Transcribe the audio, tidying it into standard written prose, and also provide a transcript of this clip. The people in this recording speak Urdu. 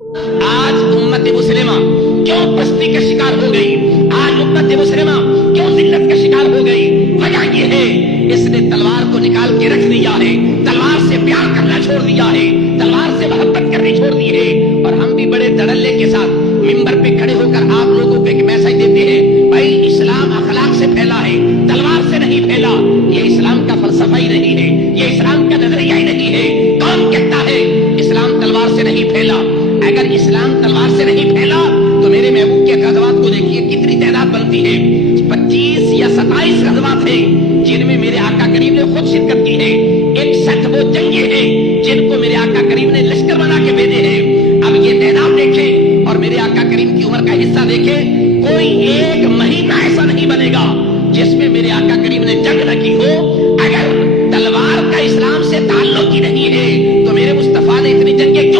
آج امت مسلمہ کیوں پستی کا شکار ہو گئی؟ آج امت مسلمہ کیوں ذلت کا شکار ہو گئی؟ وجہ یہ ہے اس نے تلوار کو نکال کے رکھ دیا ہے، تلوار سے پیار کرنا چھوڑ دیا ہے، تلوار سے محبت کرنی چھوڑ دی ہے۔ اور ہم بھی بڑے دھڑلے کے ساتھ ممبر پہ کھڑے ہو کر آپ لوگوں کو ایک میسج دیتے ہیں، بھائی اسلام اخلاق سے پھیلا ہے، تلوار سے نہیں پھیلا۔ یہ اسلام کا فلسفہ ہی نہیں ہے، یہ اسلام کا نظریہ ہی نہیں ہے۔ کون کہتا ہے اسلام تلوار سے نہیں پھیلا؟ اگر اسلام تلوار سے نہیں پھیلا تو میرے محبوب کے غزوات کو دیکھیے کتنی تعداد بنتی ہے، 25 یا 27 غزوات ہیں جن میں میرے آقا کریم نے خود شرکت کی ہے۔ 61 وہ جنگیں ہیں جن کو میرے آقا کریم نے لشکر بنا کے بھیجے ہیں۔ اب یہ تعداد دیکھیں اور میرے آقا کریم کی عمر کا حصہ دیکھیں، کوئی ایک مہینہ ایسا نہیں بنے گا جس میں میرے آقا کریم نے جنگ نہ کی ہو۔ اگر تلوار کا اسلام سے تعلق ہی نہیں ہے تو میرے مصطفیٰ نے اتنی جنگیں